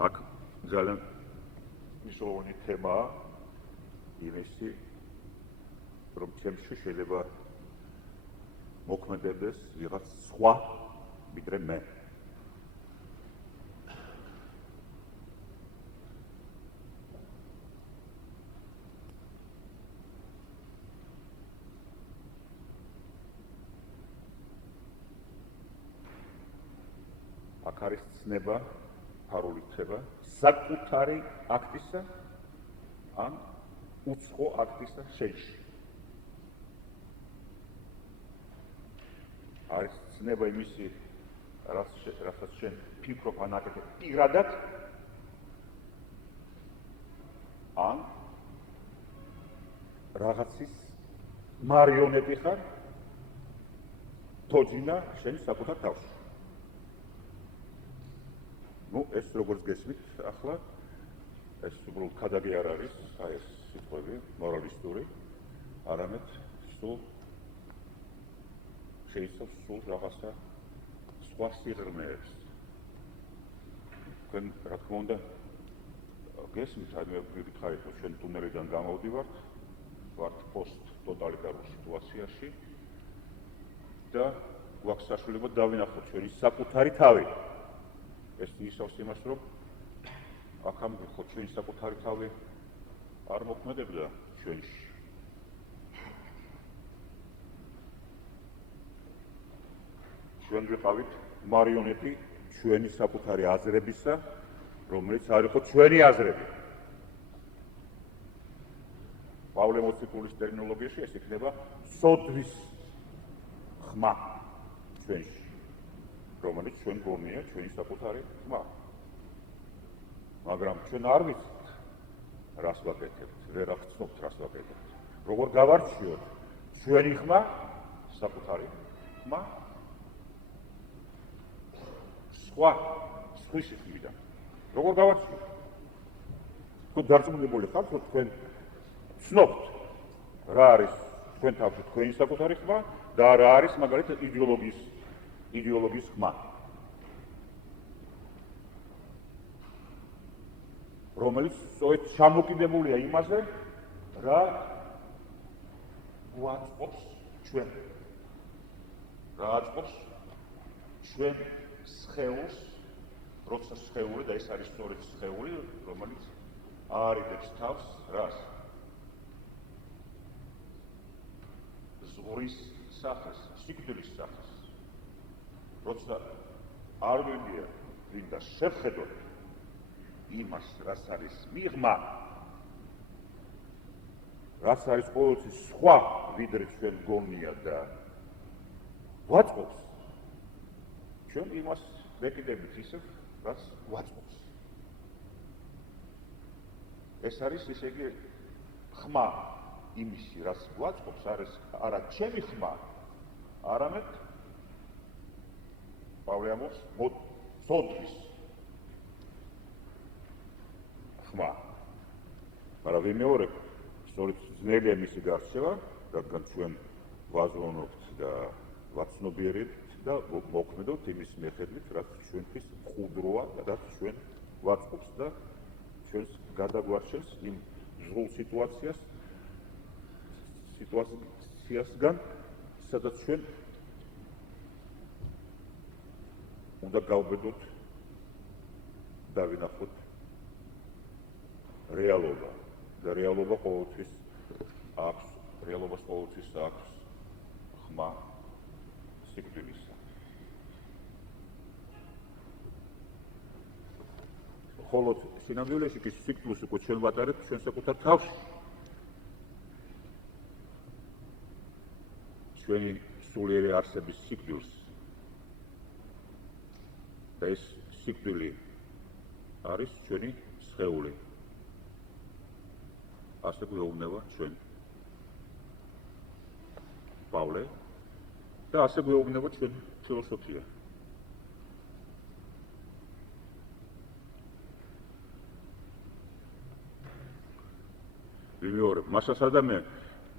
აქ ძალიან მნიშვნელოვანი თემაა იმისი, რომ ჩემში შეიძლება მოქმედებდეს ვიღაც სხვა ვიდრე მე. აქ არის ცნება, ფარული ცნება, საკუთარი აქტისა ან უცხო აქტისა შენში. არის ცნება იმისი, რასაც შენ ფიქრობ ან აკეთებ პირადად, ან რაღაცის მარიონეტი ხარ, თოჯინა შენ საკუთარ თავში. Ну, ეს როგორც გესმით, ახლა ეს უბრალოდ ქადაგი არ არის, აი ეს სიტყვები, მორალისტური, არამედ სულ შეიძლება სულ რაღაცა სხვა სიღრმეებს. თქვენ, რა თქმა უნდა, გესმით, აი მე გითხარით, რომ ჩვენ ტუნელიდან გამოვდივართ, ვართ პოსტ-ტოტალიტარულ სიტუაციაში და გვაქვს საშუალება დავინახოთ ჩვენი საკუთარი თავი. ეს ნიშნავს იმას, რომ აქამ ხო ჩვენი საკუთარი თავი არ მოქმედებდა ჩვენში. ჩვენ ვიყავით მარიონეტი ჩვენი საკუთარი აზრებისა, რომელიც არ იყო ჩვენი აზრები. პავლე მოციქულის ტერმინოლოგიაში ეს იქნება სოდვის ხმა ჩვენში. რომელიც ჩვენ გონია ჩვენი საკუთარი ხმა. მაგრამ ჩვენ არ ვიცით რას ვაკეთებთ, ვერ აღწნობთ რას ვაკეთებთ. როგორ გავარჩიოთ ჩვენი ხმა, საკუთარი ხმა სხვის ხმიდან. როგორ გავარჩიოთ? თუ დარწმუნებული ხართ, რომ თქვენ ცნობთ რა არის თქვენ თავში თქვენი საკუთარი ხმა და რა არის მაგალითად იდეოლოგიის ხმა, რომელიც სწორედ ჩამოკიდებულია იმაზე, რა გვაწყობს ჩვენ. რა აწყობს ჩვენ სხეულს, როცა სხეული და ეს არის სწორედ სხეული, რომელიც არიდებს თავს რას? ზღურის სახეს, სიკვდილის სახეს. როცა არ გვინდა ვინდა შევხედოთ იმას, რაც არის მიღმა, რაც არის ყოველთვის სხვა ვიდრე ჩვენ გონია და გვაწყობს, ჩვენ იმას ვეკიდებით ისევ, რაც გვაწყობს. ეს არის ისე იგი ხმა იმისი, რაც გვაწყობს, არის არა ჩემი ხმა, არამედ პავლე ამბობს სოდვის ხმა. მაგრამ ვიმეორებ, სწორედ ძნელია მისი გარჩევა, რადგან ჩვენ ვაზროვნებთ და ვაცნობიერებთ და მოქმედოთ იმის მიხედვით, რაც ჩვენთვის მყუდროა და რაც ჩვენ გვაწყობს და ჩვენს გადაგვარჩევს იმ ზღულ სიტუაციასგან, სადაც ჩვენ უნდა გავბედოთ და ვინახოთ რეალობა და რეალობას ყოველთვის აქვს ხმა სიკვდილისა. ხოლო სინამდვილეში კი სიკვდილს უკვე ჩვენ ვატარებთ ჩვენ საკუთარ თავში. ჩვენი სულიერი არსების სიკვდილს. და ეს სიკვდილი არის ჩვენი სხეული. ასე გვეუბნება ჩვენ პავლე და ასე გვეუბნება ჩვენ ფილოსოფია. ვიმეორებ, მასაც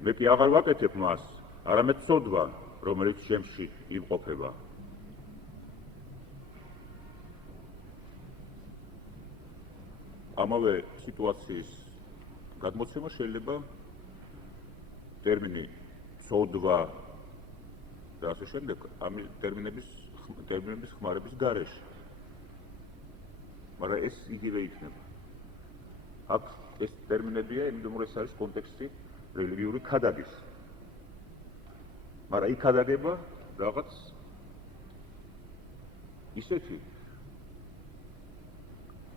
მე კი აღარ ვაკეთებ მას, არამედ ცოდვა, რომელიც ჩემში იმყოფება. ამავე სიტუაციის გადმოცემა შეიძლება ტერმინი ცოდვა და ასე შემდეგ ამ ტერმინების ხმარების გარეშე. მაგრამ ეს იგივე იქნება. აქ ეს ტერმინებია, იმიტომ რომ ეს არის კონტექსტი რელიგიური ქადაგის. მაგრამ იქ ქადაგება რაღაც ისეთი,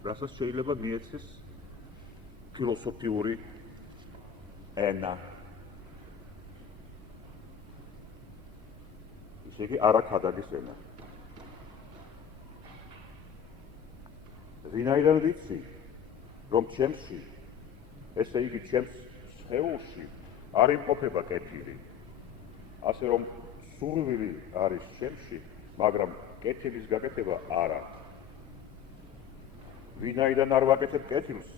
რასაც შეიძლება მიეცეს ფილოსოფიური ენა. ისე იგი არა ქადაგის ენა. ვინაიდან ვიცი, რომ ჩემში, ესე იგი ჩემს სხეულში არ იმყოფება კეთილი, ასე რომ სურვილი არის ჩემში, მაგრამ კეთილის გაკეთება არა. ვინაიდან არ ვაკეთებ კეთილს,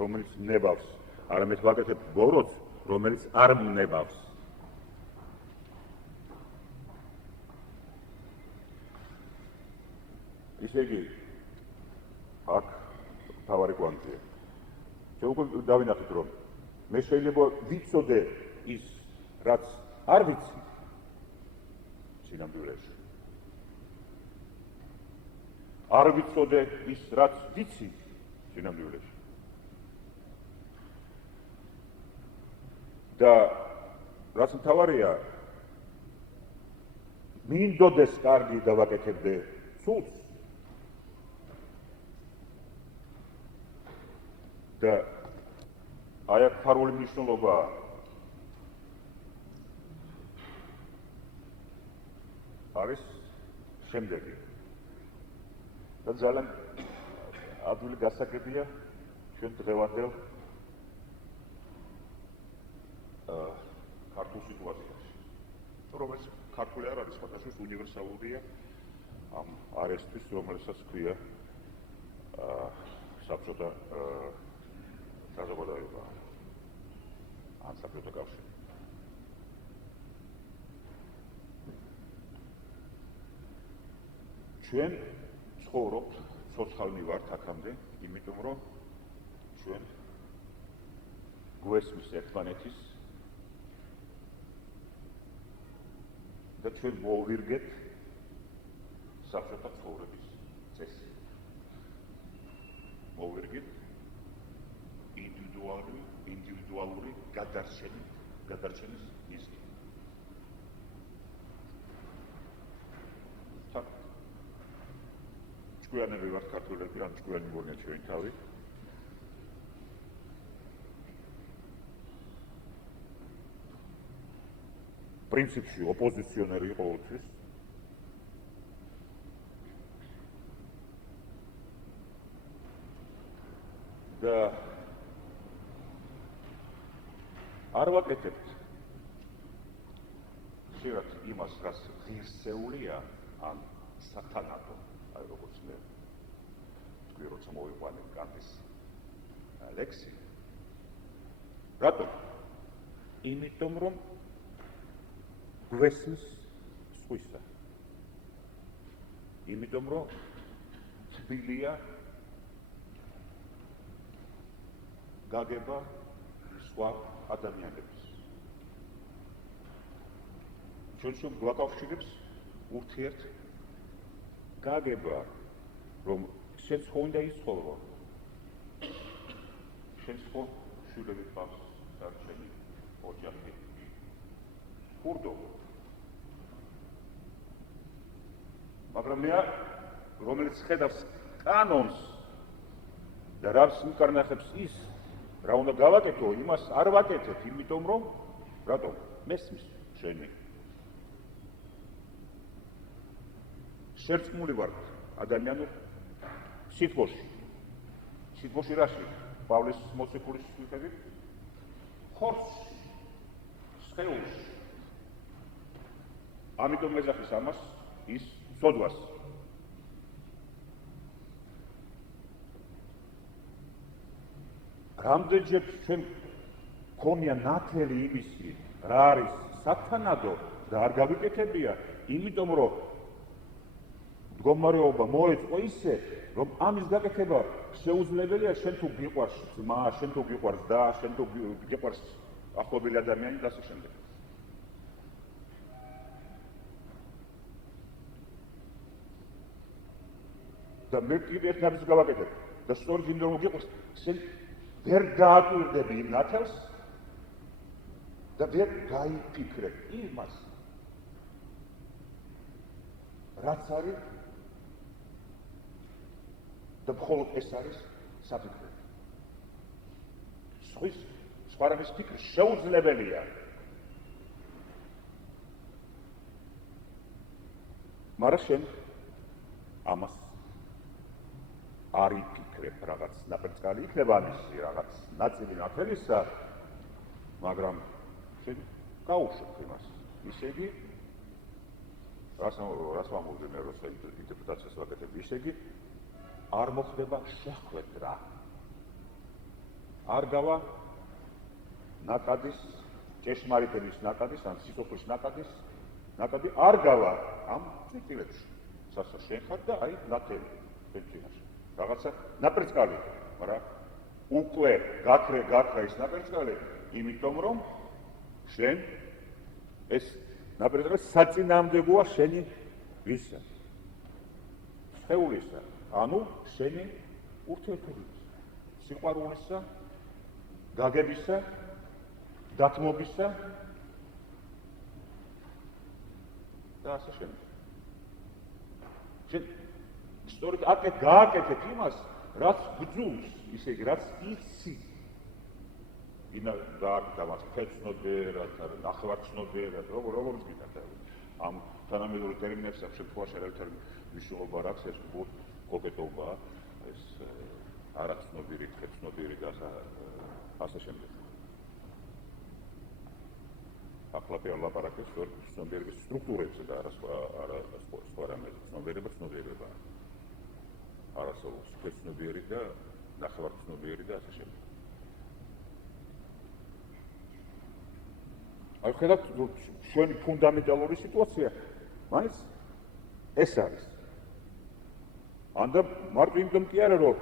რომელიც ნებავს, არამედ ვაკეთებ ბოროტს, რომელიც არ ნებავს. ისე იგი აქ თავარი კვანტია. შეუძლია დავინახეთ, რომ მე შეიძლება ვიცოდე ის, რაც არ ვიცი სინამდვილეში. არ ვიცოდე ის, რაც ვიცი სინამდვილეში. და რაც მთავარია, მინდოდეს კარგი და ვაკეთებდე ცუდს. და აი აქ ფარული მნიშვნელობაა. არის შემდეგი. და ძალიან ადვილი გასაგებია ჩვენ დღევანდელ ქართულ სიტუაციაში. რომელიც ქართული არ არის, სხვადასხვა უნივერსალურია ამ არესტვის, რომელსაც ქვია საბჭოთა საზოგადოება ან საბჭოთა კავშირი. ჩვენ ცხოვრობთ, ცოცხალნი ვართ აქამდე, იმიტომ რომ ჩვენ გვესმის ერთმანეთის და ჩვენ მოვირგეთ საბჭოთა ცხოვრების წესი. მოვირგეთ ინდივიდუალური გადარჩენის მიზნით. ჭკვიანები ვართ ქართველები, ან ჭკვიანი მგონია ჩვენი თავი. პრინციპში ოპოზიციონერი ყოველთვის. და არ ვაკეთებთ ხშირად იმას, რაც ღირსეულია, ან სათანადო, აი როგორც მე თქვი, როცა მოვიყვანე კანტის ლექსი. რატომ? იმიტომ რომ გვესმის სხვისა. იმიტომ რომ თბილია გაგება სხვა ადამიანების. ჩვენ გვაკავშირებს ურთიერთ გაგება, რომ შენც ხო უნდა იცხოვრო. შენც ხო შვილები ყავს, დარჩენი ოჯახი. ხურდო. მაგრამ მე რომელიც ხედავს კანონს და რას მიკარნახებს ის, რა უნდა გავაკეთო, იმას არ ვაკეთებ, იმიტომ რომ რატომ? მესმის შენი. შერწყმული ვარ ადამიანურ სიტყვაში. სიტყვაში რაში? პავლეს მოციქულის მიხედვით ხორცში, სხეულში. ამიტომ ეძახის ამას ის ცოდვას. რამდენჯერ ჩვენ გქონია ნათელი იმისი, რა არის სათანადო და არ გავიკეთებია, იმიტომ რომ მდგომარეობა მოეწყო ისე, რომ ამის გაკეთება შეუძლებელია შენ თუ გიყვარს ძმა, შენ თუ გიყვარს და, შენ თუ გიყვარს ახლობელი ადამიანი და ასე შემდეგ. და მე კიდევ ერთ ნაბიჯს გავაკეთებ და სწორედ იმ რომ გიყვარს, შენ ვერ გააკვირდები იმ ნათელს და ვერ გაიფიქრებ იმას, რაც არის და მხოლოდ ეს არის საფიქრე. სხვა რამის ფიქრი შეუძლებელია. მაგრამ შენ ამას არ იფიქრებ, რაღაც ნაპერწკალი იქნება ამისი რაღაც ნაწილი ნათელისა, მაგრამ შენ გაუშვებ იმას. ისე იგი რას ვამბობდნენ, რომ ინტერპრეტაციას ვაკეთებ, ისე იგი არ მოხდება შეხვედრა. არ გავა ნაკადის, ჭეშმარიტების ნაკადის, ან სიცოცხლის ნაკადი არ გავა ამ წილებში. სასა შენ ხარ და აი ნათელი ფენჩინაში. რაღაცა ნაპერწკალი, მაგრამ უკვე გაქრა ის ნაპერწკალი, იმიტომ რომ შენ ეს ნაპერწკალი საწინააღმდეგოა შენი ვისა. შეულისა, ანუ შენი ურთიერთობისა, სიყვარულისა, გაგებისა, დათმობისა და ასე შემდეგ. შენ სწორედ გააკეთებ იმას, რაც გძულს, ისე იგი, რაც იცი. ინა გააკეთავს ფეცნობიერად, ნახევარცნობიერად, როგორც გითხრა. ამ თანამედროვე ტერმინებს ამ შემთხვევაში არაერთი მნიშვნელობა აქვს, ეს უბრალოდ კოკეტობაა, ეს არაცნობიერი, ხეცნობიერი და ასე შემდეგ. ახლა ლაპარაკობს ცნობიერების სტრუქტურებზე და არა სხვა რამეზე. ცნობიერება არასოდეს ხეცნობიერი და ნახევარცნობიერი და ასე შემდეგ. აი ხედავთ, ჩვენი ფუნდამენტალური სიტუაცია მაინც ეს არის. ანდა მარტო იმიტომ კი არა, რომ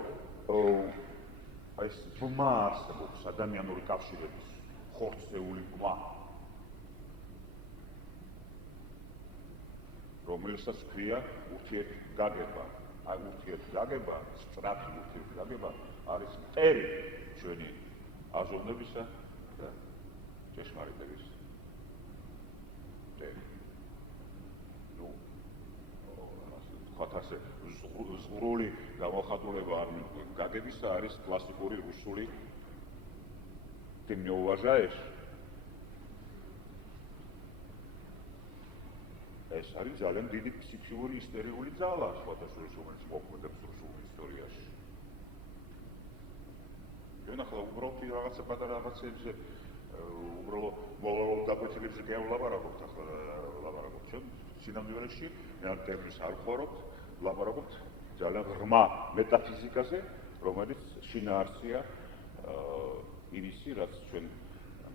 აი ეს ბმა არსებობს, ადამიანური კავშირების ხორცეული ბმა, რომელსაც ქვია ურთიერთგაგება. აი ურთიერთგაგება, სწრაფი ურთიერთგაგება არის მტერი ჩვენი აზროვნებისა და ჭეშმარიტების მტერი. ნუ თქვათ ასე ზღვრული გამოხატულება არ გაგებისა არის კლასიკური რუსული ты меня уважаешь? ეს არის ძალიან დიდი ფსიქიკური ისტერიული ძალა სხვადასხვა რომელიც მოქმედებს რუსულ ისტორიაში. ჩვენ ახლა უბრალოდ რაღაცა პატარა რაღაცებზე უბრალოდ მოლოლ დაკვეთილებზე გევლაპარაკობთ ახლა ლაპარაკობთ ჩვენ სინამდვილეში მე ამ ტერმინს არ ვხმარობთ, ლაპარაკობთ ძალიან ღრმა მეტაფიზიკაზე, რომელიც შინაარსია იმისი, რაც ჩვენ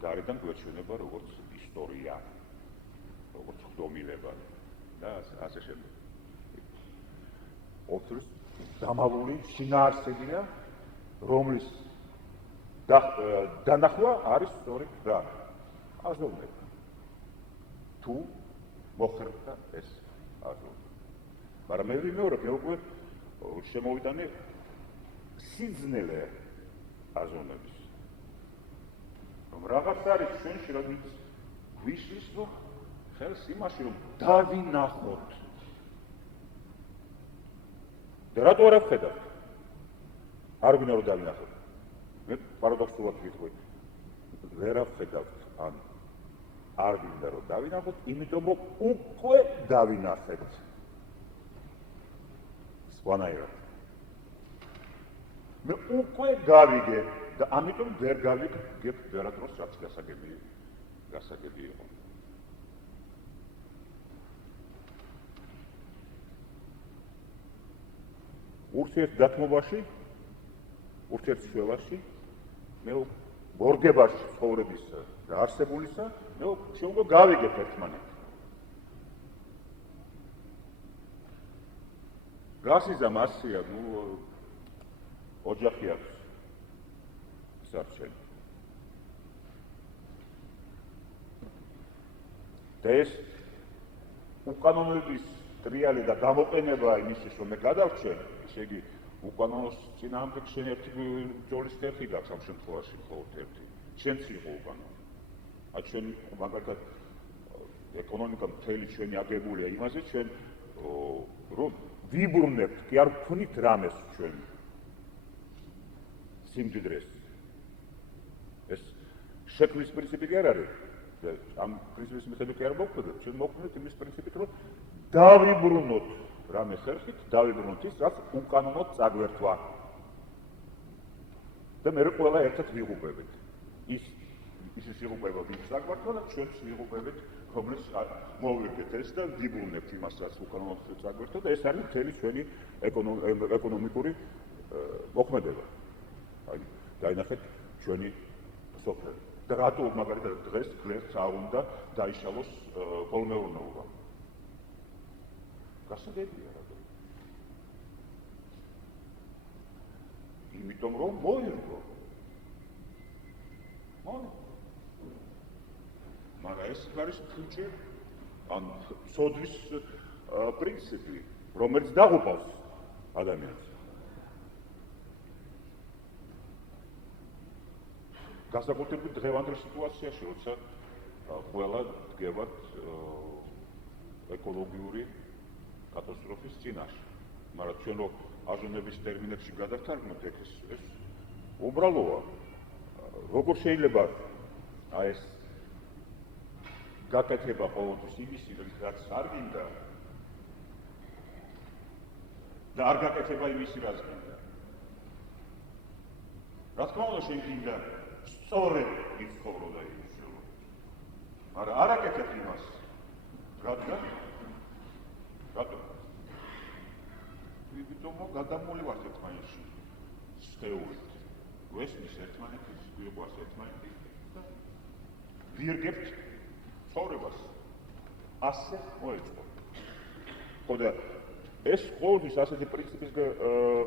გარედან გვერჩვენება როგორც ისტორია. როგორც ხდომილება და ასე შემდეგ. ოქროს დამალული შინაარსებია, რომლის დანახვა არის სწორედ რა. აზროვნება. თუ მოხერხდა ეს აზროვნება. მაგრამ მე ვიმეორებ, მე უკვე შემოვიტანე სიძნელე აზროვნების. რომ რაღაც არის ჩვენში, რომელიც გვიშლის, რომ ხელს იმაში, რომ დავინახოთ. და რატო არ ვხედავთ? არ გვინდა რომ დავინახოთ. მე პარადოქსულად ვიტყვი. ვერ ვხედავთ, ან არ გვინდა რომ დავინახოთ, იმიტომ რომ უკვე დავინახეთ. სხვანაირად. მე უკვე გავიგე და ამიტომ ვერ გავიგებ ვერადროს რაც გასაგები იყო. ურთიერთდათმობაში, ურთიერთშველაში, მე გორგებაში ცხოვრების და არსებულისა, მე შეუძლო გავიგებ ერთმანეთს. გასიზამ ასია, ოჯახი აქვს სარჩელი. და ეს უკანონოების ტრიალი და გამოყენება იმისთვის, რომ მე გადავრჩენ, ესე იგი უკანონოს წინააღმდეგ შენ ერთი ბრძოლის ხერხი გაქვს ამ შემთხვევაში მხოლოდ ერთი. შენც იყო უკანონო. ჩვენ მაგალითად ეკონომიკა მთელი ჩვენი აგებულია იმაზე, ჩვენ რომ ვიბრუნებთ, კი არ ვქვნით რამეს ჩვენ სიმდიდრეს. ეს შექმნის პრინციპი კი არ არის. ამ პრინციპის მიხედვით კი არ მოვქმედოთ, ჩვენ მოვქმედოთ იმის პრინციპით, რომ დავიბრუნოთ რამე ხერხით, დავიბრუნოთ ის, რაც უკანონოდ წაგვერთვა. და მე ყველა ერთად ვიღუპებით. ის იღუპება ვინც წაგვართვა და ჩვენც ვიღუპებით, რომელიც მოვიგეთ ეს და ვიბრუნებთ იმას, რაც უკანონოდ წაგვერთვა და ეს არის მთელი ჩვენი ეკონომიკური მოქმედება. აი, დაინახეთ ჩვენი სოფლები. და რატო მაგალითად დღეს გლერს არ უნდა დაიშალოს კოლმეურნეობა? გასაგებია რატო? იმიტომ რომ მოირგო. მაგრამ ეს არის ფუჭე ან სოდვის პრინციპი, რომელიც დაღუპავს ადამიანს. განსაკუთრებით დღევანდელ სიტუაციაში, როცა ყველა დგებათ ეკოლოგიური კატასტროფის წინაშე. მაგრამ ჩვენ რო აზონების ტერმინებში გადავთარგმნოთ, ეს უბრალოა. როგორ შეიძლება ეს გაკეთება ყოველთვის იმისი, რაც არ გინდა და არ გაკეთება იმისი, რაც გინდა. რა თქმა უნდა, შენ გინდა სწორედ იცხოვრო და იშოვრო. მაგრამ არ აკეთებ იმას, რადგან? რატო? იმიტომ რომ გადამული ვართ ერთმანეთში სხეულით. გვესმის ერთმანეთის, გვიყვარს ერთმანეთი და ვირგებთ ცხოვრებას. ასე მოეწყო. ხო და ეს ყოველთვის ასეთი პრინციპის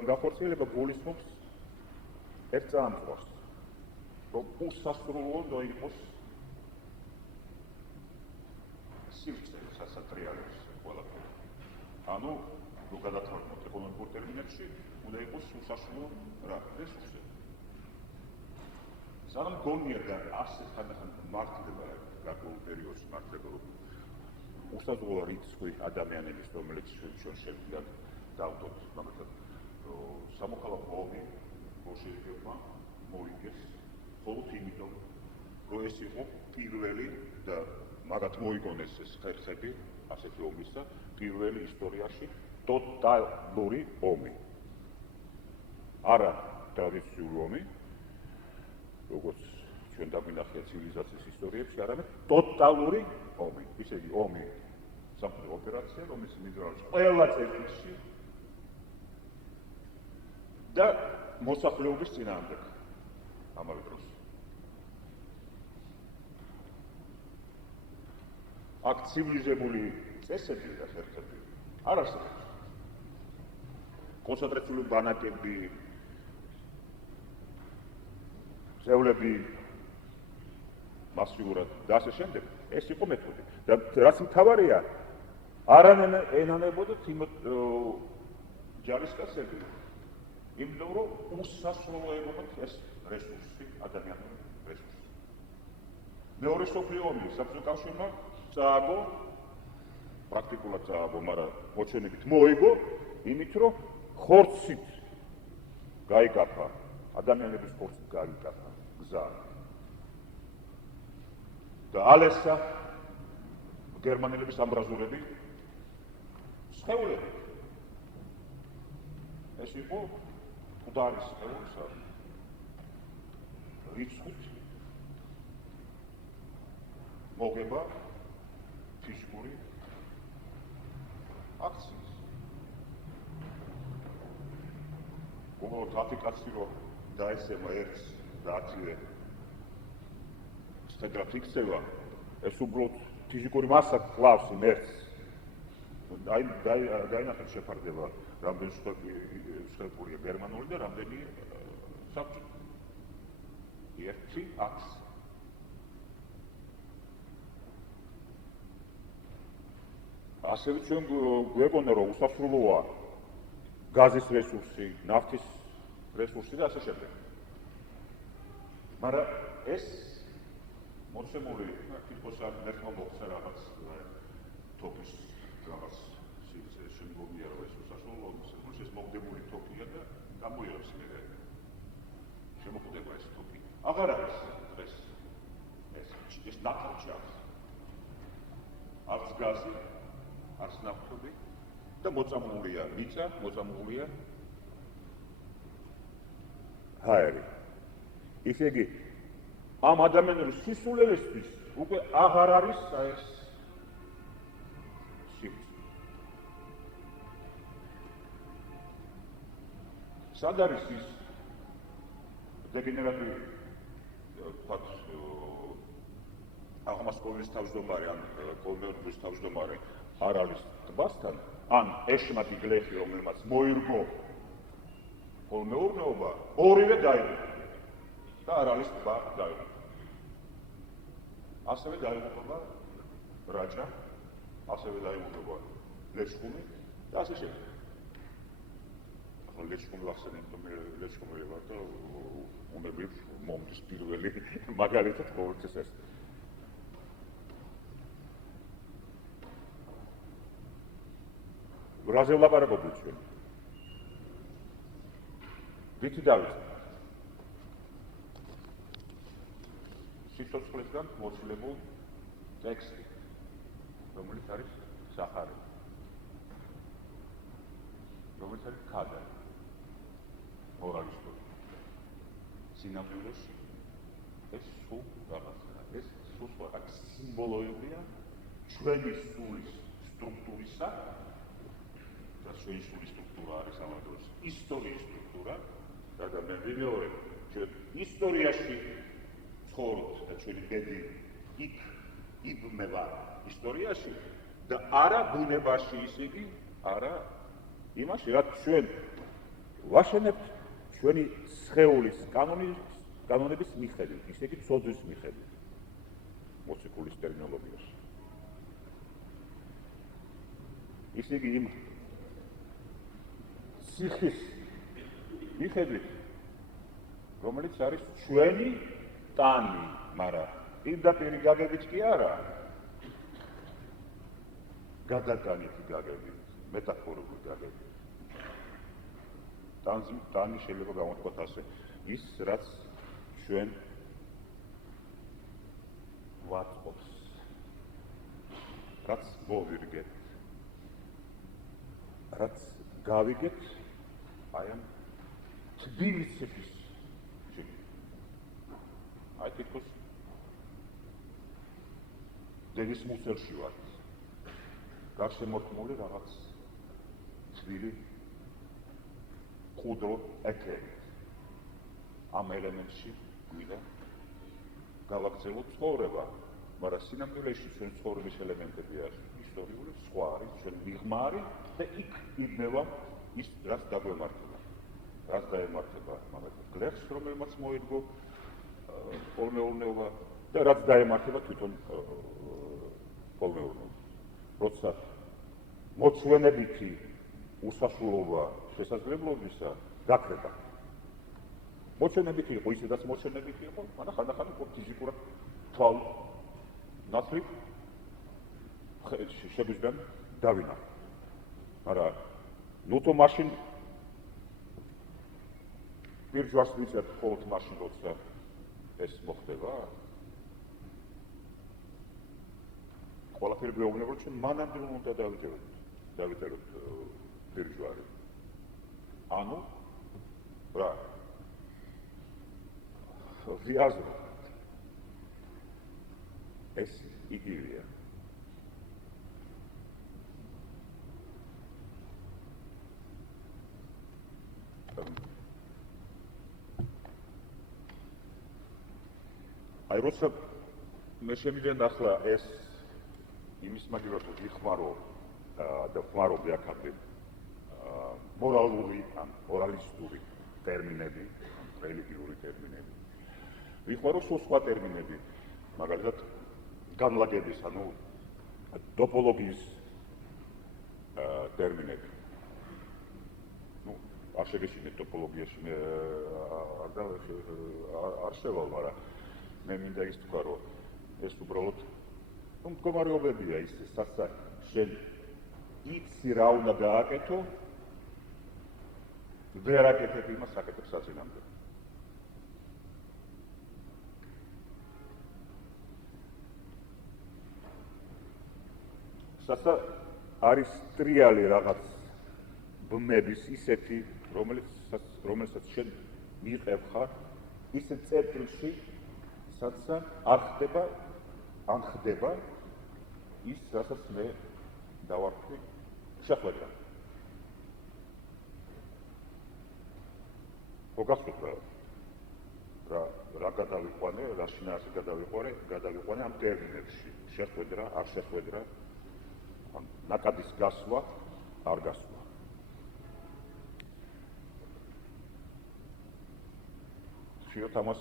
გახორციელება გულისხმობს ერთ წამყვანს. რომ უსასრულო იყოს სივრცე სასატრიალოს ყველაფერი. ანუ რო გადათვალოთ ეკონომიკურ ტერმინებში, უნდა იყოს უსასრულო რესურსი. სანამ გონია და ასე ხანდახან მართლდება გარკვეულ პერიოდში მართლდება რომ უსაზღვრო რიცხვი ადამიანების, რომელიც ჩვენ შევიდათ დავდოთ, მაგალითად სამოქალაქო ომი ბოლშევიკებმა მოიგეს მხოლოდ იმიტომ, რომ ეს იყო პირველი და მაგათ მოიგონეს ეს ხერხები ასეთი ომისა, პირველი ისტორიაში ტოტალური ომი. არა ტრადიციული ომი, როგორც ჩვენ დაგვინახია ცივილიზაციის ისტორიებში, არამედ ტოტალური ომი. ისე იგი ომი სამხედრო ოპერაცია, რომლის მიმდევრობს ყველა წელიწადში და მოსახლეობის წინააღმდეგ ამავე დროს. აქ ცივილიზებული წესები და ხერხები არ არსებობს. კონცენტრაციული ბანაკები, ზევლები მასიურად და ასე შემდეგ, ეს იყო მეთოდი. და რაც მთავარია, არ ენანებოდათ იმ ჯარისკაცები, იმიტომ რომ უსასრულო ეგონათ ეს რესურსი, ადამიანური რესურსი. მეორე მსოფლიო ომი საბჭოთა კავშირმა წააგო, პრაქტიკულად წააგო, მაგრამ მოჩვენებით მოიგო, იმით რომ ხორცით გაიგაფა, ადამიანების ხორცით გაიგაფა გზა. და ალესა გერმანელების ამბრაზურები სხეულები. ეს იყო მკვდარი სხეულისა რიცხვით მოგება ფიზიკური აქციის. უბრალოდ 10 კაცი რომ დაესება ერთს და 10-ე სტედრად იქცევა, ეს უბრალოდ ფიზიკური მასა კლავს იმ ერთს. დაინახეთ შეფარდება რამდენი შეფურია გერმანული და რამდენი საბჭოთა. ერთი აქვს. ასევე ჩვენ გვეგონა რომ უსაფრთხოა გაზის რესურსი, ნავთის რესურსი და ასე შემდეგ. მაგრამ ეს მოცემული თითქოს არ მერტმა მოხდა რაღაც თოფის რაღაც შემდგომია რომ ეს უსასრულო ეს მოგდებული თოფია და გამოიღებს მერე შემოხვდება ეს თოფი. აღარ არის დღეს ეს ნავთი აქვს. არც გაზი, არც ნავთობი და მოწამულია მიწა, მოწამულია ჰაერი. ისე იგი ამ ადამიანების სისულელესთვის უკვე აღარ არის ეს სივრცე. სად არის ის დეგენერატივი თქვათ აღმასკოვის თავმჯდომარე ან კოლმეურნეობის თავმჯდომარე არ არის ტბასთან ან ეშმაკი გლეხი რომელმაც მოირგო კოლმეურნეობა ორივე დაიღუპა და არ არის ტბა დაიღუპა. ასევე დაიღუპება რაჭა, ასევე დაიღუპება ლეჩხუმი და ასე შემდეგ. ახლა ლეჩხუმი ვახსენებ, რომ ლეჩხუმი ვარ და უნებით მომდის პირველი მაგალითად ყოველთვის ეს. რაზე ვლაპარაკობთ ჩვენ? რითი დავიწყოთ? სიცოცხლესგან მოცულებულ ტექსტი, რომელიც არის სახარი, რომელიც არის ქადაი, მორალისტური. სინამდვილეში ეს სულ რაღაცაა, ეს სულ რაღაც სიმბოლოებია ჩვენი სულის სტრუქტურისა და ჩვენი სულის სტრუქტურა არის ამ დროს ისტორიის სტრუქტურა და მეორე ჩვენ ისტორიაში ცხოვრობთ და ჩვენი ბედი იქ იბმება ისტორიაში და არა ბუნებაში, ისე იგი არა იმაში, რაც ჩვენ ვაშენებთ ჩვენი სხეულის კანონების მიხედვით, ისე იგი ცოდვის მიხედვით, მოციქულის ტერმინოლოგიაში. ისე იგი იმ სიხის მიხედვით, რომელიც არის ჩვენი ტანი, მაგრამ პირდაპირ გაგებით კი არა. გადატანითი გაგებით, მეტაფორული გაგებით. ტანი შეიძლება გამოვთქვათ ასე, ის რაც ჩვენ ვაწყობს, რაც მოვირგეთ, რაც გავიგეთ აი ამ თბილისის აი თითქოს დედის მუსელში ვარ. გარშემორტყმული რაღაც თბილი ყუდრო ეთერი. ამ ელემენტში გვიდა გავაგრძელოთ ცხოვრება, მაგრამ სინამდვილეში ჩვენ ცხოვრების ელემენტები არის ისტორიული, სხვა არის ჩვენ მიღმა არის და იქ იბნევა ის რაც დაგვემართება. რაც დაემართება მაგალითად გლეხს, რომელმაც მოირგო კოლმეურნეობა და რაც დაემართება თვითონ კოლმეურნეობა. როცა მოწვენებითი უსასრულობა შესაძლებლობისა გაქრება. მოწვენებითი იყო ისედაც მოწვენებითი იყო, მაგრამ ხანდახან იყო ფიზიკურად თვალ ნაცვლით შეგვიძლია დავინახოთ. მაგრამ ნუ მაშინ ბირჟვას ვიცით ხოლმე მაშინ როცა ეს მოხდება. ყველაფერი გვეუბნება რომ ჩვენ მანამდე უნდა დავიწეროთ ბირჟვარი. ანუ რა ვიაზრო ეს იგივეა. აი როცა მე შემიძლია ახლა ეს იმის მაგივრად ვიხმარო და ვხმარობდი აქამდე მორალური ან მორალისტური ტერმინები, რელიგიური ტერმინები. ვიხმარო სულ სხვა ტერმინები, მაგალითად განლაგების, ანუ ტოპოლოგიის ტერმინები. Ну, არ შეგეშინეთ ტოპოლოგიაში მე არ შევალ, მაგრამ მე მინდა ის თქვა, რომ ეს უბრალოდ მდგომარეობებია ის, სადაც შენ იცი რა უნდა გააკეთო, ვერ აკეთებ იმას, აკეთებ საწინამდე. სადაც არის ტრიალი რაღაც ბმების ისეთი, რომელსაც შენ მიყევ ხარ, ისე წერტილში, სადაც არ ხდება, ან ხდება ის, რასაც მე დავარქვი შეხვედრა. მოგახსოვთ რა გადავიყვანე, რა შინაარსი გადავიყვანე ამ ტერმინებში. შეხვედრა, არ შეხვედრა, ნაკადის გასვლა, არ გასვლა. შეიძლება ამას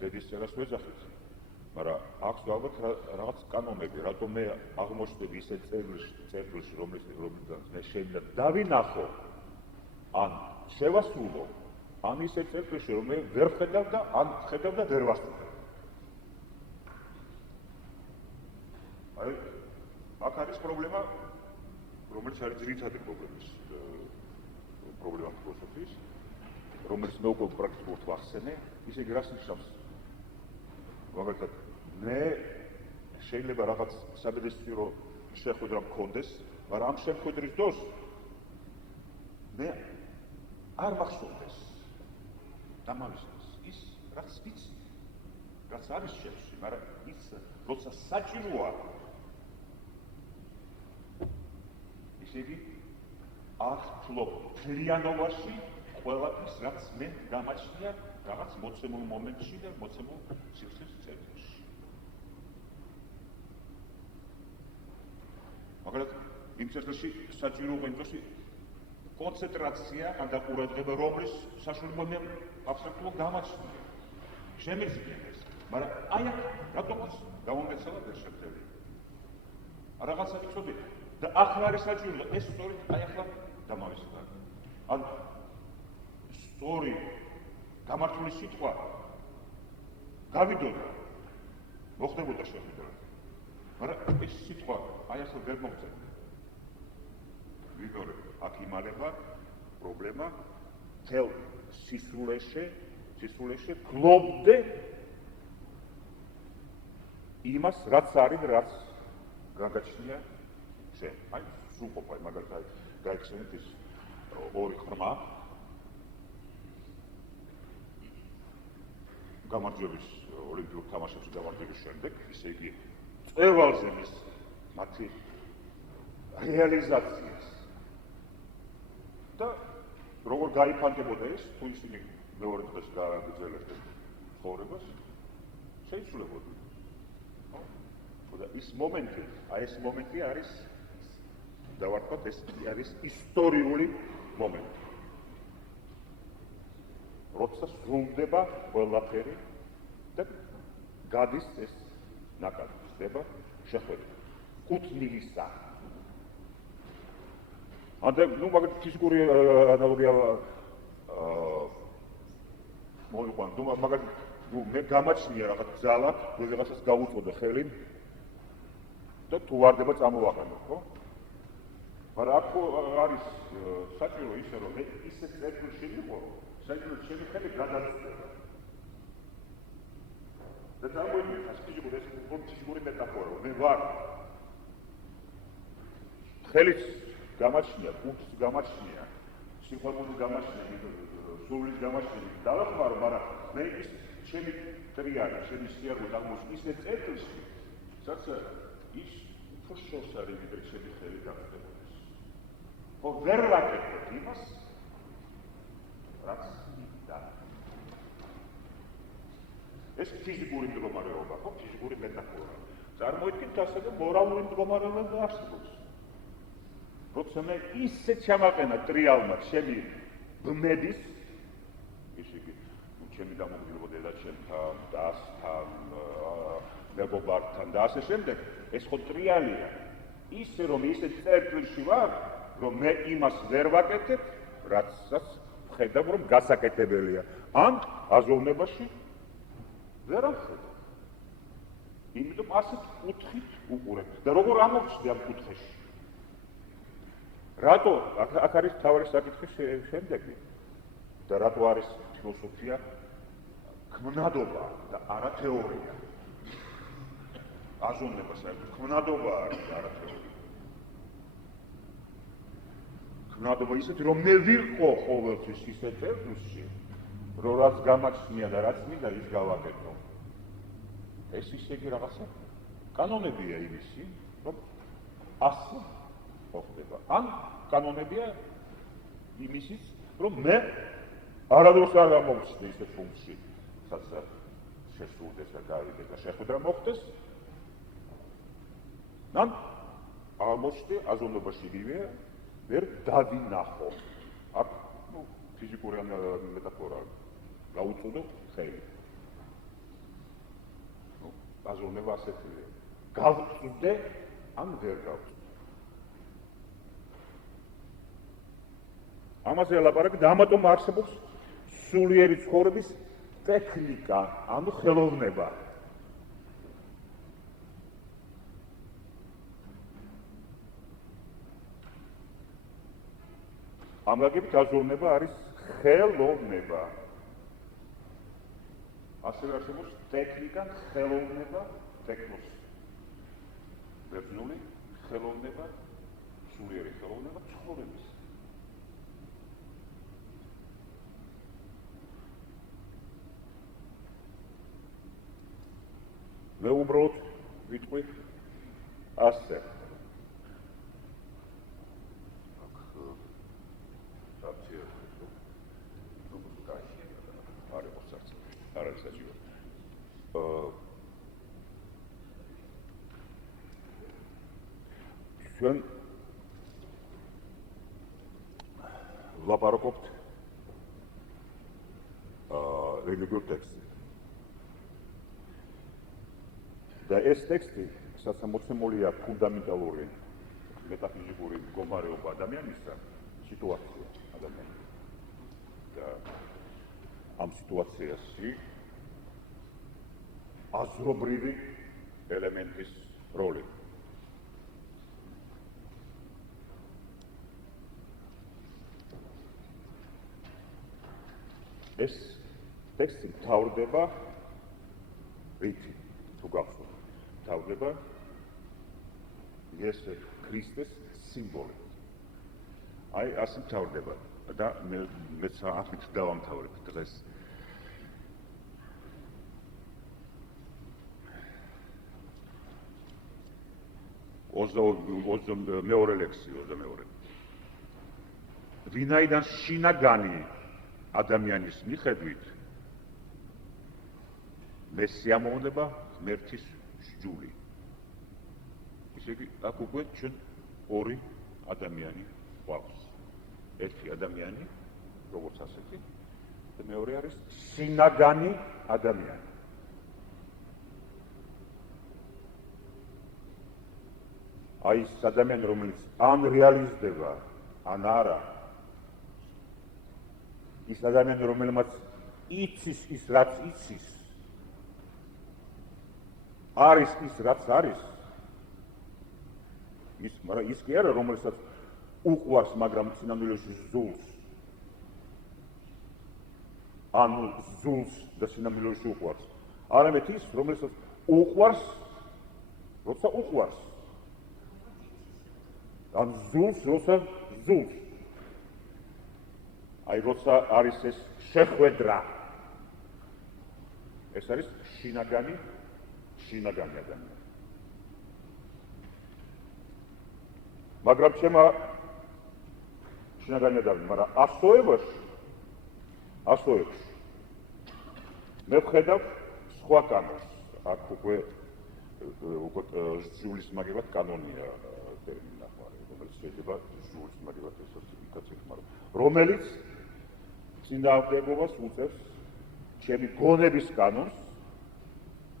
ბედისწერას ვეძახით, მაგრამ აქვს ალბათ რაღაც კანონები, რატომ მე აღმოჩნდები ისე წერტილში, რომლიდან მე შეიძლება დავინახო, ან შევასრულო, ან ისე წერტილში, რომ მე ვერ ხედავ და ან ხედავ და ვერ ვასრულებ. აი, აქ არის პრობლემა, რომელიც არის ძირითადი პრობლემა ფილოსოფიის, რომელიც მე უკვე პრაქტიკულად ვახსენე, ისე იგი რას ნიშნავს? მაგალითად, მე შეიძლება რაღაც საბედისმიერო შეხვედრა მქონდეს, მაგრამ ამ შეხვედრის დროს მე არ მახსოვდეს დამავიწყდეს ის, რაც ვიცი, რაც არის შენში, მაგრამ ის, როცა საჭიროა, ისე იგი არ ვფლობ მთლიანობაში ყველაფერს, რაც მე გამაჩნია რაღაც მოცემულ მომენტში და მოცემულ სივრცის წერტილში. მაგალითად, იმ წერტილში საჭიროა იმ დროს კონცენტრაცია ან და ყურადღება, რომლის საშუალება მე აბსოლუტურად გამაჩნია. შემიძლია ეს, მაგრამ აი აქ რატომაც გამომეცალა ვერ შეხვდები. რაღაცა ვიცოდი და ახლა არის საჭირო, ეს სწორედ აი ახლა დამავიწყდა. ან სწორი გამართული სიტყვა გავიდოდა, მოხდებოდა შეხვედრა. მაგრამ ეს სიტყვა აი ახლა ვერ მოხდება. ვიგორე, აქ იმალება პრობლემა თელ სისრულეში გლობდე იმას, რაც არის, რაც გაგაჩნია შენ. აი, სრულყოფა, მაგალითად, გაიხსენეთ ის ორი ხმა, გამარჯვების ოლიმპიურ თამაშებში გამარჯვების შემდეგ, ისე იგი წვერვალზე მის მათი რეალიზაციას და როგორ გაიფანტებოდა ეს, თუ ისინი მეორე დღეს გააგრძელებდნენ ცხოვრებას, შეიცვლებოდა. და ის მომენტი, აი ეს მომენტი არის, დავარქვათ, ეს არის ისტორიული მომენტი. როცა სრულდება ყველაფერი და გადის ეს ნაკადი, ხდება შეხვედრა. კუთვნილისა. ანდა, ну, მაგალითად ფიზიკური ანალოგია მოვიყვან, ну, მაგალითად, მე გამაჩნია რაღაც ძალა, რომელსაც გავუწოდე ხელი და თუ ვარდება წამოვაყენო, ხო? მაგრამ აქ არის საჭირო ისე, რომ მე ისე წერტილში ვიყო, საერთოდ შენი ხელი გადაწყვეტა. და წარმოიდგინე, ეს ფიზიკური მეტაფორა, მე ვარ ხელის გამაჩნია, კუთხის გამაჩნია, სიყვარულის გამაჩნია, სულის გამაჩნია, დავახმარო, მაგრამ მე ის ჩემი ტრიალი, ჩემი სიარული აღმოჩნდა ისე წერტილში, სადაც ის უფრო შორს არის, ვიდრე ჩემი ხელი გახდებოდეს. ხო, ვერ ვაკეთებ იმას, რაც მინდა. ეს ფიზიკური მდგომარეობა, ხო, ფიზიკური მეტაფორა. წარმოიდგინეთ ასე და მორალური მდგომარეობა არსებობს. როცა მე ისე ჩამაყენა ტრიალმა ჩემი ბმების, ისე იგი, ჩემი დამოუკიდებელ დედაჩემთან, დასთან, მეგობართან და ასე შემდეგ, ეს ხო ტრიალია. ისე რომ ისე წერტილში ვარ, რომ მე იმას ვერ ვაკეთებ, რაცაც ხედავ, რომ გასაკეთებელია. ან აზროვნებაში ვერ ამხედავ. იმიტომ ასეთ კუთხით უყურებ. და როგორ ამოვჩნდი ამ კუთხეში? რატო აქ არის თავი საკითხის შემდეგი? და რატო არის ფილოსოფია ქმნადობა და არა თეორია? აზროვნება საერთოდ ქმნადობა არის და არა თეორია. ქმნადობა ისეთი, რომ მე ვიყო ყოველთვის ისეთ წერტილში, რომ რაც გამაჩნია და რაც მინდა ის გავაკეთო. ეს ისე იგი რაღაცა კანონებია იმისი, რომ ასე ხდება. ან კანონებია იმისიც, რომ მე არადროს არ გამოვჩნდი ისეთ ფუნქციაში, სადაც შესულდეს და გავიგეს და შეხვედრა მოხდეს. ან აღმოჩნდი აზროვნებაში იგივე, ვერ დავინახო. აქ ფიზიკური მეტაფორა გაუწოდო ხელი. აზროვნება ასეთია. გავწვდე ან ვერ გავწვდე. ამაზე ელაპარაკი და ამიტომ არსებობს სულიერი ცხოვრების ტექნიკა, ანუ ხელოვნება. ამ გაგებით აზროვნება არის ხელოვნება. ასევე არსებობს ტექნიკა, ხელოვნება, ტექნოს. ბერძნული ხელოვნება, სულიერი ხელოვნება ცხოვრების. მე უბრალოდ ვიტყვი ასე. ჩვენ ვლაპარაკობთ რელიგიურ ტექსტზე. და ეს ტექსტი, სადაც მოცემულია ფუნდამენტალური მეტაფიზიკური მდგომარეობა ადამიანისა, სიტუაცია ადამიანის. და ამ სიტუაციაში აზრობრივი ელემენტის როლი. ეს ტექსტი მთავრდება რითი, თუ გახსოვთ, მთავრდება იესო ქრისტეს სიმბოლით. აი, ასე მთავრდება და მეც ამით დავამთავრებ დღეს. მეორე ლექსი, 22. ვინაიდან შინაგანი ადამიანის მიხედვით მე სიამოვნება ღმერთის სჯული. ისე იგი, აქ უკვე ჩვენ ორი ადამიანი გვაქვს. ერთი ადამიანი, როგორც ასეთი, და მეორე არის შინაგანი ადამიანი. აი ეს ადამიანი, რომელიც ან რეალიზდება, ან არა. ის ადამიანი, რომელმაც იცის ის, რაც იცის, არის ის, რაც არის, ის კი არა, რომელსაც უყვარს, მაგრამ სინამდვილეში ზულს. ანუ ზულს და სინამდვილეში უყვარს. არამედ ის, რომელსაც უყვარს, როცა უყვარს. ან ზულს, როცა ზულს. აი, როცა არის ეს შეხვედრა, ეს არის შინაგანი ადამიანი. მაგრამ ჩემა შინაგანი ადამიანი, მაგრამ ასოებში მე ვხედავ სხვა კანონს. აქ უკვე ზულის მაგებად კანონია ტერმინი ნახმარი. რომელიც შეიძლება ჟურის მოტივაციასაც იხმარება, რომელიც წინააღმდეგობას უწევს ჩემი გონების კანონს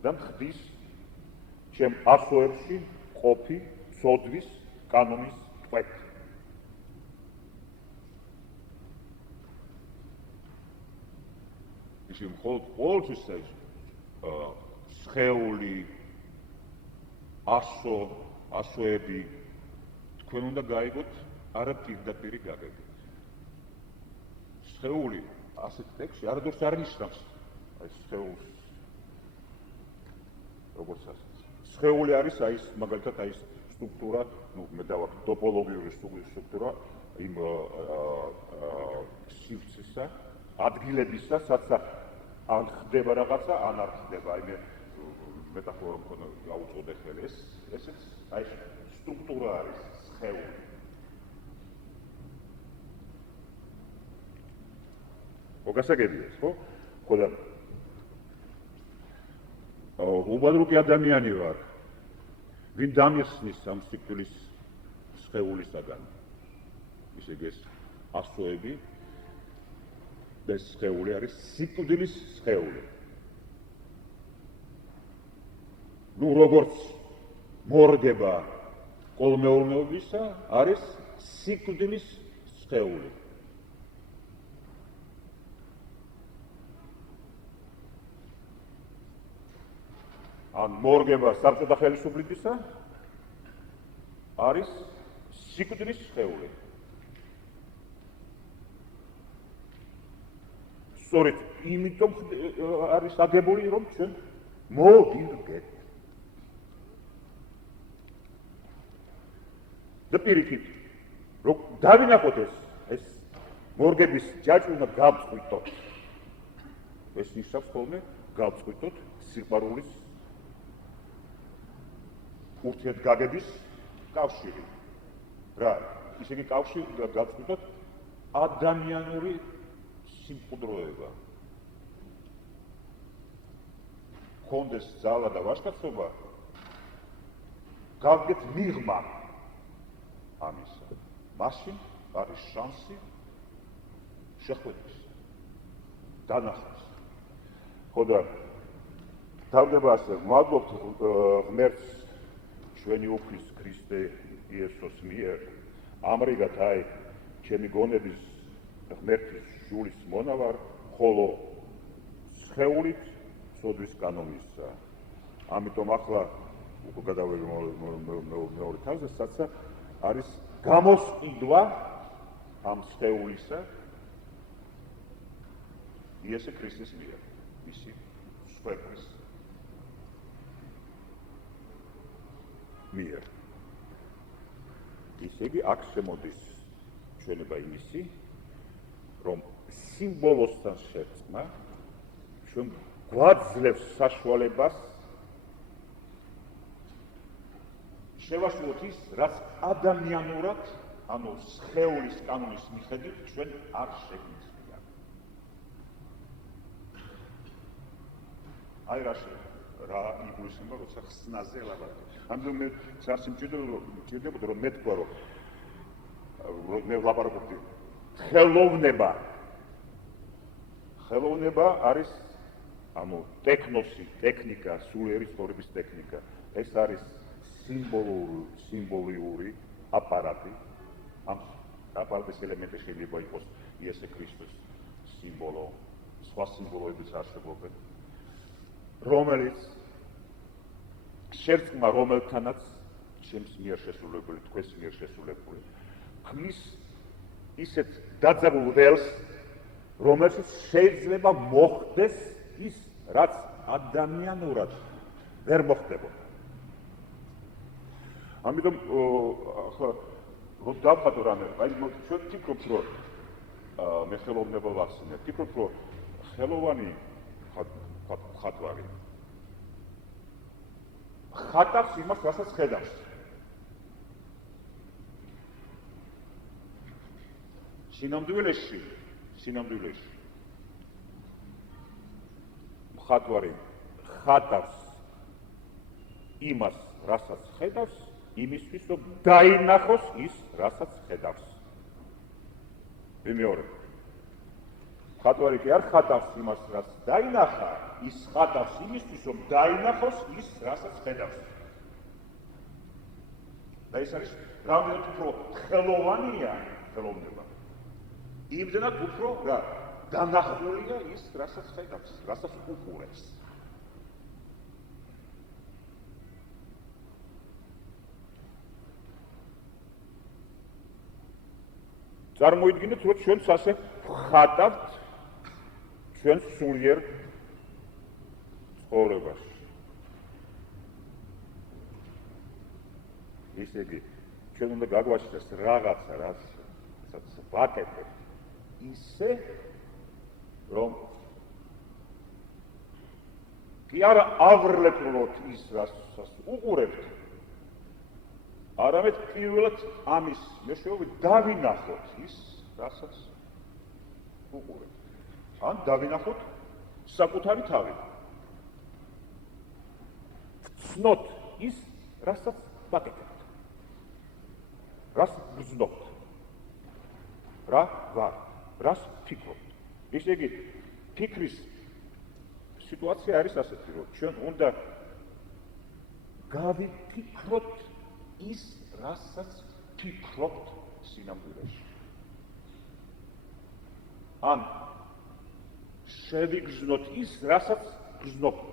და ხდის ჩემ ასოებში ყოფი ცოდვის კანონის წვეთ. ისე ყოველთვის ეს სხეული, ასოები თქვენ უნდა გაიგოთ არა პირდაპირი გაგებით. სხეული ასეთ ტექსტში არადროს არ ნიშნავს აი სხეულს როგორც ასეთ. სხეული არის აი მაგალითად აი სტრუქტურა, მე დავაკეთე ტოპოლოგიური სტრუქტურა იმ სივრცისა, ადგილებისა, სადაც ან ხდება რაღაცა, ან არ ხდება. აი მე მეტაფორა მქონდა გაუწოდე ხელი ესეც აი სტრუქტურა არის სხეული. მოგასაგებია, ხო? ხოდა უბრალოდ ადამიანი ვარ, ვინ დამიხსნის ამ სიკვდილის სხეულისაგან. ისე იგი ასოები და სხეული არის სიკვდილის სხეული. ნუ როგორც მორგება კოლმეურნეობისა არის სიკვდილის სხეული. ან მორგება საბჭოთა ხელისუფლებისა არის სიკვდილის სხეული. სწორედ იმიტომ არის აგებული რომ ჩვენ მოვიგეთ. და პირიქით რომ დავინახოთ ეს მორგების ჯაჭვი უნდა გავწყვიტოთ. ეს ნიშნავს ხოლმე გავწყვიტოთ სიყვარულის ურთიერთგაგების კავშირი. რა, ისე იგი კავშირი გავწყვიტოთ ადამიანური სიმყუდროება. კონდეს ძალა და ვაჟკაცობა გავდგეთ მიღმა ამისა. მაშინ არის შანსი შეხვედრის დანახავს. ხოდა თავდება ასე მადლობთ ღმერთს ჩვენი უფლის ქრისტე იესოს მიერ ამრიგად აი ჩემი გონების ღმერთის ჟურის მონავარ, ხოლო სხეულით ცოდვის კანონისა. ამიტომ ახლა უკვე გადავედი მეორე თავზე, სადაც არის გამოსყიდვა ამ სხეულისა იესო ქრისტეს მიერ, მისი სვეტყვის მიერ. ისე იგი აქ შემოდის ჩვენება იმისი, რომ სიმბოლოსთან შერწყმა ჩვენ გვაძლევს საშუალებას შევასრულოთ ის, რაც ადამიანურად, ანუ სხეულის კანონის მიხედვით ჩვენ არ შეგვიძლია. აი რა იგულისხმება, როცა ხსნაზე ლაპარაკობთ. ამიტომ მე წარსიმჭირდებოდა რომ მეთქვა რომ მე ლაპარაკობდი ხელოვნება არის ანუ ტექნოსი, ტექნიკა, სულიერი ცხოვრების ტექნიკა. ეს არის სიმბოლიური აპარატი. ამ აპარატის ელემენტი შეიძლება იყოს იესო ქრისტეს სიმბოლო, სხვა სიმბოლოებიც არსებობენ, რომელიც შერწყმა რომელთანაც ჩემს მიერ შესრულებული, თქვენს მიერ შესრულებული, ქმნის ისეთ დაძაბულ ველს, რომელშიც შეიძლება მოხდეს ის, რაც ადამიანურად ვერ მოხდებოდა. ამიტომ ახლა რომ დავხატო რამე, აი ჩვენ ვფიქრობთ რომ მე ხელოვნება ვახსენებ, ვფიქრობთ რომ ხელოვანი ხატვარი ხატავს იმას, რასაც ხედავს. სინამდვილეში ხატვარი ხატავს იმას, რასაც ხედავს იმისთვის, რომ დაინახოს ის, რასაც ხედავს. მეორე. მხატვარი კი არ ხატავს იმას, რაც დაინახა, ის ხატავს იმისთვის, რომ დაინახოს ის, რასაც ხედავს. და ეს არის რამდენად უფრო ხელოვანია ხელოვნება. იმდენად უფრო რა დანახულია ის, რასაც ხედავს, რასაც უყურებს. წარმოიდგინეთ, რომ ჩვენც ასე ვხატავთ ჩვენ სულიერ ცხოვრებაში. ისე იგი, ჩვენ უნდა გაგვაჩნდეს რაღაცა, რასაც ვაკეთებ, ისე, რომ კი არა ავრლებლოთ ის, რასაც უყურებთ, არამედ პირველად ამის მეშვეობით დავინახოთ ის, რასაც უყურებთ. ან დავინახოთ საკუთარი თავი. ვცნოთ ის, რასაც ვაკეთებთ. რას ვგრძნობთ? რა ვარ? რას ვფიქრობთ? ისე იგი, ფიქრის სიტუაცია არის ასეთი, რომ ჩვენ უნდა გავიფიქროთ ის, რასაც ვფიქრობთ სინამდვილეში. ან შევიგრძნოთ ის, რასაც გრძნობთ.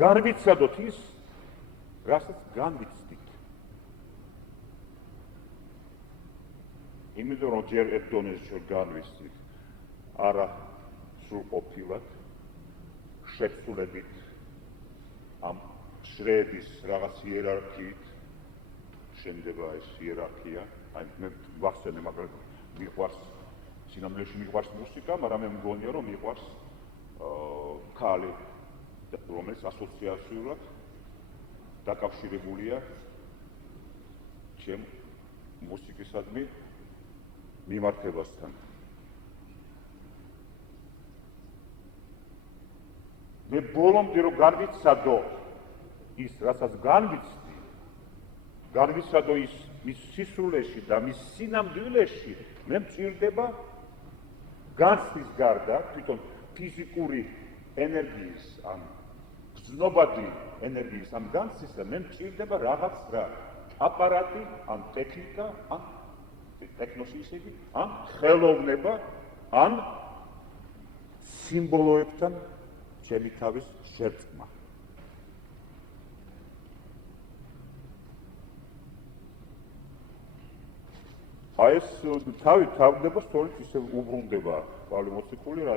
განვიცადოთ ის, რასაც განვიცდით. იმიტომ რომ ჯერ ერთ დონეზე ჩვენ განვიცდით, არა სრულყოფილად, შეცვლებით ამ შრეების რაღაც იერარქიით, შემდება ეს იერარქია. აი მე ვახსენე, მაგრამ მიყვარს სინამდვილეში მიყვარს მუსიკა, მაგრამ მე მგონია რომ მიყვარს ქალი, რომელიც ასოციაციურად დაკავშირებულია ჩემ მუსიკისადმი მიმართებასთან. მე ბოლომდე რომ განვიცადო ის, რასაც განვიცადო ის მის სისულეში და მის სინამდვილეში, მე მჭირდება განცდის გარდა, თვითონ ფიზიკური ენერგიის, ან გრძნობადი ენერგიის, ამ განცდისა, მე მჭირდება რაღაც რა, აპარატი, ან ტექნიკა, ან ტექნოსი ისე იგი, ან ხელოვნება, ან სიმბოლოებთან ჩემი თავის შერწყმა. აი ეს თავდება სწორედ ისე უბრუნდება პავლე მოციქული, რა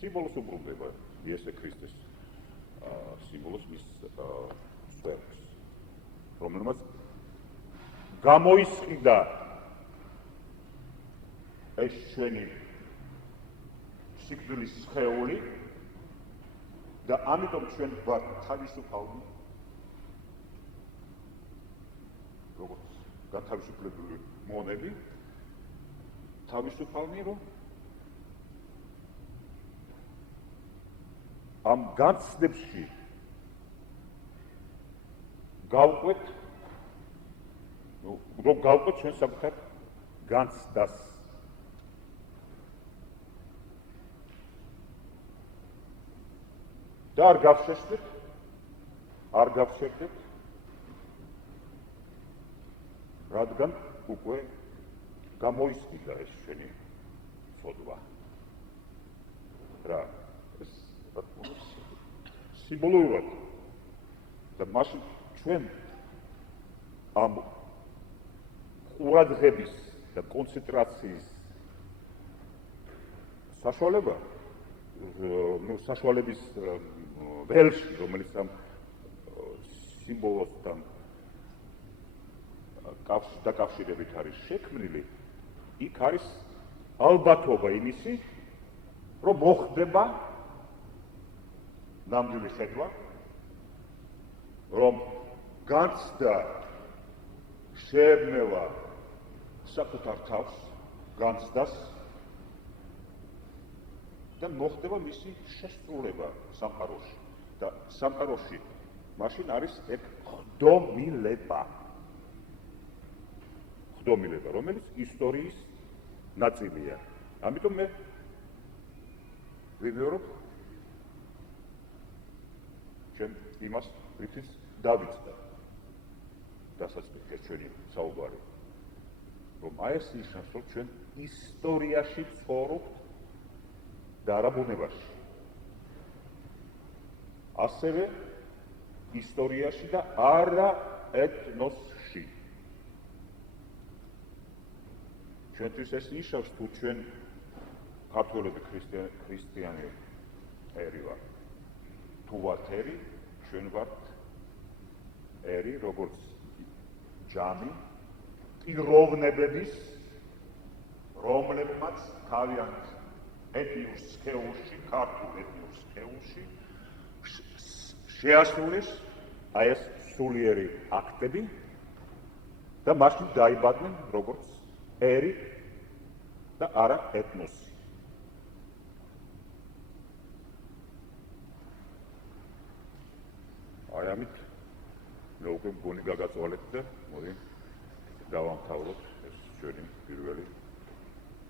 სიმბოლოს უბრუნდება იესო ქრისტეს სიმბოლოს მის სვერს, რომელმაც გამოისყიდა ეს ჩვენი სიკვდილის სხეული და ამიტომ ჩვენ ვართ თავისუფალნი, როგორც გათავისუფლებული მონები, თავისუფალნი, რომ ამ განცდებში გავყვეთ, რომ გავყვეთ ჩვენ საკუთარ განცდას. და არ გავშეშდეთ, რადგან უკვე გამოისყიდა ეს ჩვენი ცოდვა. რა, ეს სიმბოლურად და მაშინ ჩვენ ამ ყურადღების და კონცენტრაციის საშუალების ველში, რომელიც ამ სიმბოლოსთან დაკავშირებით არის შექმნილი, იქ არის ალბათობა იმისი, რომ მოხდება ნამდვილი ხედვა, რომ განცდა შეებნევა საკუთარ თავს, განცდას და მოხდება მისი შესრულება სამყაროში. და სამყაროში მაშინ არის ეგ ხდომილება, რომელიც ისტორიის ნაწილია. ამიტომ მე ვიმეორებ ჩვენ იმას, რითიც დავიწყე დასაწყისში ჩვენი საუბარი, რომ აი ეს ნიშნავს, რომ ჩვენ ისტორიაში ცხოვრობთ და არა ბუნებაში. ასევე ისტორიაში და არა ეთნოსში. ჩვენთვის ეს ნიშნავს, თუ ჩვენ ქართველები ქრისტიანი ერი ვართ, თუ ვართ ერი, ჩვენ ვართ ერი, როგორც ჯამი პიროვნებების, რომლებმაც თავიანთ ეთნიურ სქეულში, ქართულ ეთნიურ სქეულში შეასრულეს აი ეს სულიერი აქტები და მაშინ დაიბადნენ როგორც ერი და არა ეთნოსი. აი ამით მე უკვე მგონი გაგაწვალეთ და მოდი დავამთავროთ ეს ჩვენი პირველი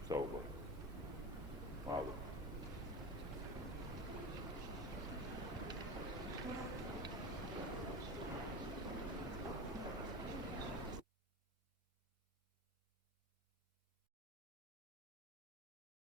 საუბარი. მადლობა.